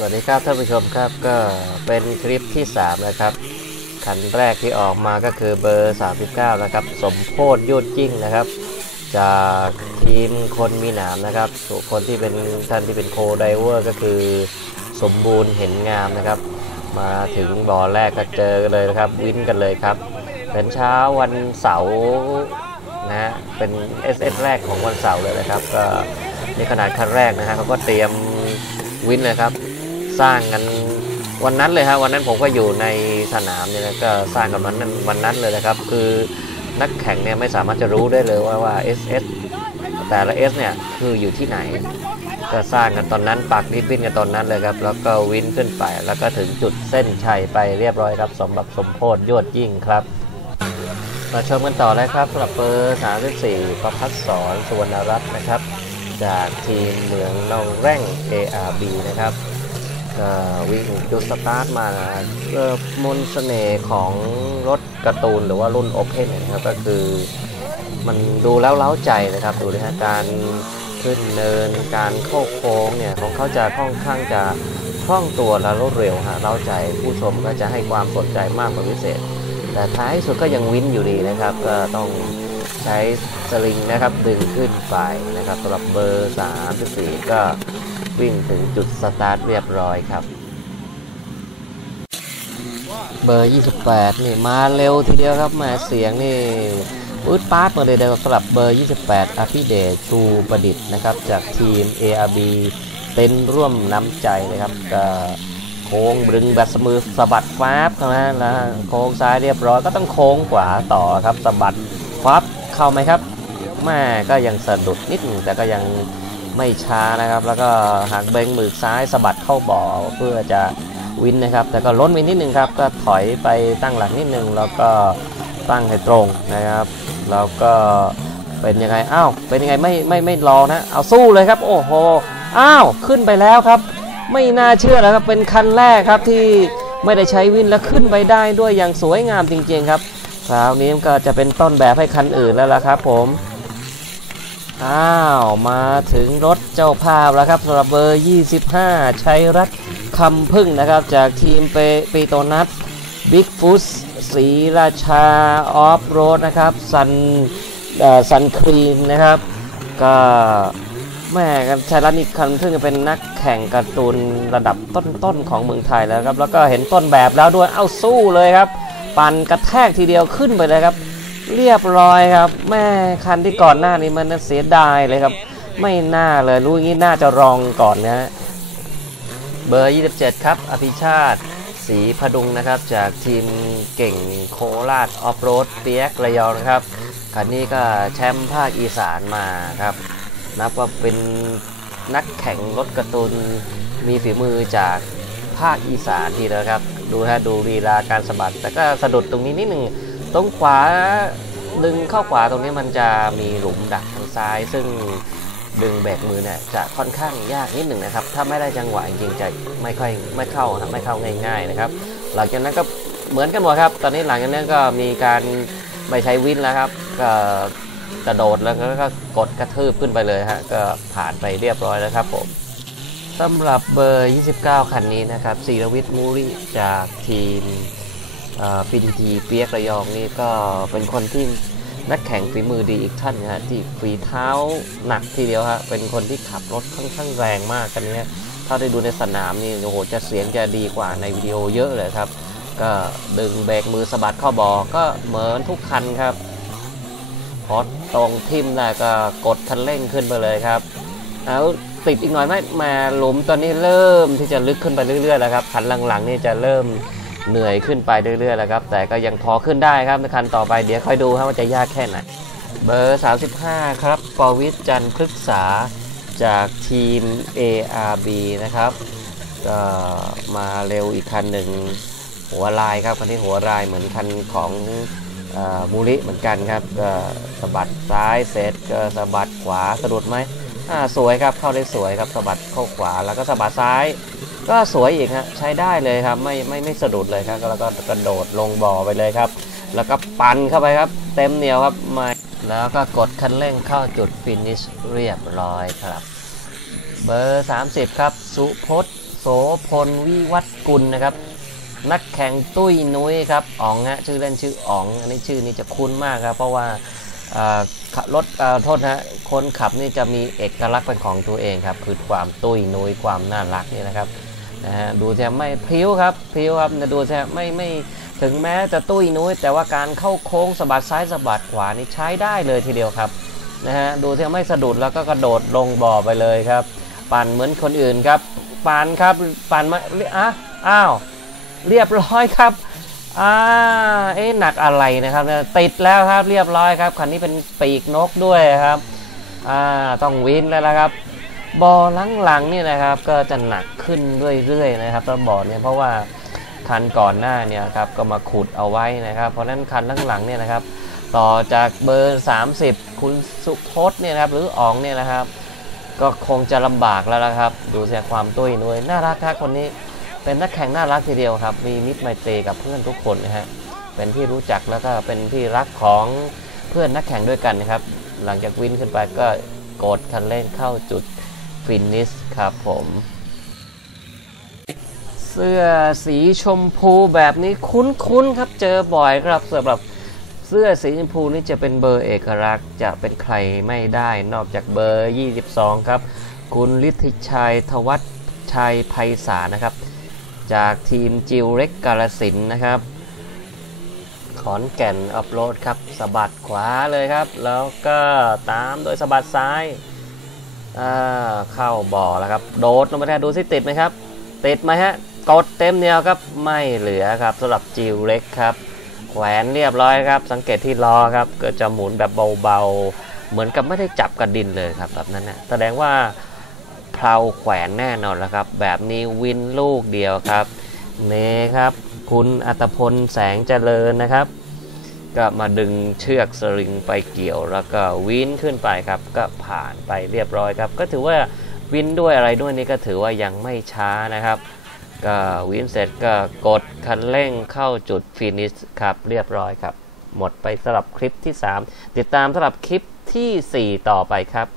สวัสดีครับท่านผู้ชมครับก็เป็นคลิปที่ 3 นะครับคันแรกที่ออกมาก็คือเบอร์ 39 นะครับ สมโพธยุดยิ่งนะครับ จากทีมคนมีหนามนะครับคนที่เป็นท่านที่เป็นโคไดเวอร์ก็คือสมบูรณ์เห็นงามนะครับ มาถึงบ่อแรกก็เจอกันเลยนะครับ วินกันเลยครับ เป็นเช้าวันเสาร์นะฮะเป็น SS แรกของวันเสาร์เลยนะครับ ก็ในขนาดคันแรกนะฮะเขาก็เตรียมวินเลยครับ สร้างกันวันนั้นเลยครับวันนั้นผมก็อยู่ในสนามเนี่ยนะก็สร้างกันวันนั้นวันนั้นเลยนะครับ คือนักแข่งเนี่ยไม่สามารถจะรู้ได้เลยว่าว่า SS แต่ละ S เนี่ยคืออยู่ที่ไหน ก็สร้างกันตอนนั้นปักริบบิ้นกันตอนนั้นเลยครับ แล้วก็วินขึ้นไป แล้วก็ถึงจุดเส้นชัยไปเรียบร้อยครับสมบัติสมโพธิยวดยิ่งครับมาชมกันต่อเลยครับสำหรับเบอร์34ประพัฒสอนสุวรรณรัตน์นะครับ จากทีมเหมืองนองแร่ง ARB นะครับ วิ่งจุดสตาร์ทมาเอ่อมนต์เสน่ห์ของรถการ์ตูนหรือว่ารุ่นโอเพนนะครับก็คือมันดูแล้วเล้าใจนะครับ ดูนะฮะการขึ้นเนินการเข้าโค้งเนี่ยของเขาจะค่อนข้างจะคล่องตัวและรวดเร็วฮะเล้าใจผู้ชมก็จะให้ความสนใจมากเป็นพิเศษ แต่ท้ายสุดก็ยังวินอยู่ดีนะครับ ก็ต้องใช้สลิงนะครับดึงขึ้นไปนะครับสำหรับเบอร์ 34 ก็ วิ่งถึงจุดสตาร์ทเรียบร้อยครับ เบอร์ 28 นี่มาเร็วทีเดียวครับแหมาเสียงนี่ปื๊ดปาร์ตมาเลยเดียวสำหรับเบอร์ 28อภิเดชชูประดิษฐ์นะครับ จากทีม ARB เต็นร่วมน้ำใจนะครับโค้งบึงแบัดสมือสะบัดฟ้าบเข้ามาแล้วโค้งซ้ายเรียบร้อยก็ต้องโค้งขวาต่อครับสะบัดฟ้าบเข้าไหมครับแม่ก็ยังสะดุดนิดนึงแต่ก็ยัง ไม่ช้านะครับ แล้วก็หักเบงมือซ้ายสะบัดเข้าบ่อเพื่อจะวินนะครับ แต่ก็ล้นไปนิดนึงครับก็ถอยไปตั้งหลักนิดนึงแล้วก็ตั้งให้ตรงนะครับ แล้วก็เป็นยังไงอ้าวเป็นยังไงไม่ไม่ไม่รอนะเอาสู้เลยครับ โอ้โหอ้าวขึ้นไปแล้วครับ ไม่น่าเชื่อแล้วครับเป็นคันแรกครับที่ไม่ได้ใช้วินแล้วขึ้นไปได้ด้วยอย่างสวยงามจริงๆครับคราวนี้ก็จะเป็นต้นแบบให้คันอื่นแล้วล่ะครับผม อ้าวมาถึงรถเจ้าภาพแล้วครับสำหรับเบอร์ 25 ชัยรัตน์คำพึ่งนะครับ จากทีมเปเปโตนัทบิ๊กฟุตสีราชา ออฟโรดนะครับซันซันครีนนะครับ ก็แม่กันชัยรัตน์นี่คำพึ่งเป็นนักแข่งการ์ตูนระดับต้นๆของเมืองไทยแล้วครับ แล้วก็เห็นต้นแบบแล้วด้วย เอ้าสู้เลยครับ ปั่นกระแทกทีเดียวขึ้นไปเลยครับ เรียบร้อยครับ แม่คันที่ก่อนหน้านี้มันเสียดายเลยครับ ไม่น่าเลยรู้อย่างนี้น่าจะรองก่อนนะเบอร์ 27 ครับ อภิชาติศรีพดุงนะครับ จากทีมเก่งโคราชออฟโรดเปียกระยองนะครับคันนี้ก็แชมป์ภาคอีสานมาครับ นับว่าเป็นนักแข่งรถกร์ตูนมีฝีมือจากภาคอีสานทีเดียวครับ ดูฮะดูลีลาการสะบัดแต่ก็สะดุดตรงนี้นิดหนึ่ง ตรงขวาดึงเข้าขวาตรงนี้มันจะมีหลุมดักทางซ้าย ซึ่งดึงเบกมือเนี่ยจะค่อนข้างยากนิดหนึ่งนะครับ ถ้าไม่ได้จังหวะจริงจะไม่ค่อยไม่เข้านะไม่เข้าง่าย ๆนะครับ หลังจากนั้นก็เหมือนกันหมดครับ ตอนนี้หลังจากนั้นก็มีการไม่ใช้วินแล้วครับก็กระโดดแล้วก็กดกระทืบขึ้นไปเลยฮะก็ผ่านไปเรียบร้อยแล้วครับผมสำหรับเบอร์ 29 คันนี้นะครับศิรวิทย์มูริจากทีม พีทีทีเปียกระยองนี่ก็เป็นคนที่นักแข่งฝีมือดีอีกท่านนะฮะที่ฝีเท้าหนักทีเดียวฮะเป็นคนที่ขับรถค่อนข้างแรงมากกันเนี้ยถ้าได้ดูในสนามนี่โอ้โหจะเสียงจะดีกว่าในวิดีโอเยอะเลยครับ ก็ดึงเบรกมือสะบัดเข้าบอก็เหมือนทุกคันครับพอตรงทิมได้ก็กดคันเร่งขึ้นไปเลยครับเอาติดอีกหน่อยไหมมาหลุมตอนนี้เริ่มที่จะลึกขึ้นไปเรื่อยๆแล้วครับคันหลังๆนี่จะเริ่ม เหนื่อยขึ้นไปเรื่อยๆแล้วครับ แต่ก็ยังพอขึ้นได้ครับในคันต่อไปเดี๋ยวค่อยดูครับว่าจะยากแค่ไหนเบอร์ 35 ครับปวิทจันทร์พฤกษาจากทีม ARB นะครับก็มาเร็วอีกคันหนึ่งหัวลายครับคันนี้หัวลายเหมือนคันของอมูริเหมือนกันครับก็สะบัดซ้ายเสร็จก็สะบัดขวาสะดุดไหมสวยครับเข้าได้สวยครับสะบัดเข้าขวาแล้วก็สะบัดซ้าย ก็สวยอีกฮะใช้ได้เลยครับไม่ไม่ไม่สะดุดเลยครับแล้วก็กระโดดลงบ่อไปเลยครับ แล้วก็ปั่นเข้าไปครับ เต็มเหนียวครับม่แล้วก็กดคันเร่งเข้าจุดฟินิชเรียบร้อยครับ เบอร์ 30 ครับ สุพจน์โสพลวิวัฒกุลนะครับ นักแข่งตุ้ยนุ้ยครับอ๋องฮะชื่อเล่นชื่ออ๋อง อันนี้ชื่อนี้จะคุ้นมากครับ เพราะว่ารถโทษนะฮะคนขับนี่จะมีเอกลักษณ์เป็นของตัวเองครับ คือความตุ้ยนุ้ยความน่ารักนี่นะครับ นะฮะดูจะไม่พิ้วครับพิ้วครับนะดูจะไม่ไม่ถึงแม้จะตุ้ยนุ้ยแต่ว่าการเข้าโค้งสะบัดซ้ายสะบัดขวานี่ใช้ได้เลยทีเดียวครับนะฮะดูจะไม่สะดุดแล้วก็กระโดดลงบ่อไปเลยครับ ปั่นเหมือนคนอื่นครับ ปั่นครับปั่นมาอะอ้าวเรียบร้อยครับอ่าเอ๊ะหนักอะไรนะครับติดแล้วครับเรียบร้อยครับคันนี้เป็นปีกนกด้วยครับอ่าต้องวินแล้วละครับ บอหลังๆนี่นะครับก็จะหนักขึ้นเรื่อยๆนะครับตัวบอเนี่ยเพราะว่าคันก่อนหน้าเนี่ยครับก็มาขุดเอาไว้นะครับ เพราะฉะนั้นคันหลังๆเนี่ยนะครับ ต่อจากเบอร์ 30 คุณสุพจน์เนี่ยนะครับหรืออ๋องเนี่ยนะครับ ก็คงจะลำบากแล้วนะครับ ดูเสียความตุ้ยนุ้ยน่ารักครับคนนี้เป็นนักแข่งน่ารักทีเดียวครับ มีมิตรไมตรีกับเพื่อนทุกคนนะฮะเป็นที่รู้จักแล้วก็เป็นที่รักของเพื่อนนักแข่งด้วยกันนะครับ หลังจากวินขึ้นไปก็กดคันเร่งเข้าจุด ฟินิชครับผม เสื้อสีชมพูแบบนี้คุ้นๆครับเจอบ่อยครับสำหรับเสื้อสีชมพูนี่จะเป็นเบอร์เอกลักษณ์จะเป็นใครไม่ได้นอกจากเบอร์ 22 ครับ คุณฤทธิชัยทวัชชัยไพศาลนะครับ จากทีมจิวเร็กกาลสินนะครับ ขอนแก่นอัพโหลดครับสะบัดขวาเลยครับ แล้วก็ตามโดยสะบัดซ้าย อ่าเข้าบ่อแล้วครับ โดดลงไปแทนดูสิติดไหมครับ ติดไหมฮะ กดเต็มแนวครับ ไม่เหลือครับสำหรับจิวเร็กครับ แขวนเรียบร้อยครับ สังเกตที่ล้อครับก็จะหมุนแบบเบาๆ เหมือนกับไม่ได้จับกระดินเลยครับแบบนั้นนะแสดงว่าเพลาแขวนแน่นอนแล้วครับ แบบนี้วินลูกเดียวครับ เนครับ คุณอัตพลแสงเจริญนะครับ ก็มาดึงเชือกสลิงไปเกี่ยว แล้วก็วินขึ้นไปครับ ก็ผ่านไปเรียบร้อยครับ ก็ถือว่าวินด้วยอะไรด้วยนี่ก็ถือว่ายังไม่ช้านะครับ ก็วินเสร็จก็กดคันเร่งเข้าจุดฟินิชครับเรียบร้อยครับ หมดไปสำหรับคลิปที่ 3 ติดตามสำหรับคลิปทีสี่4 ต่อไปครับ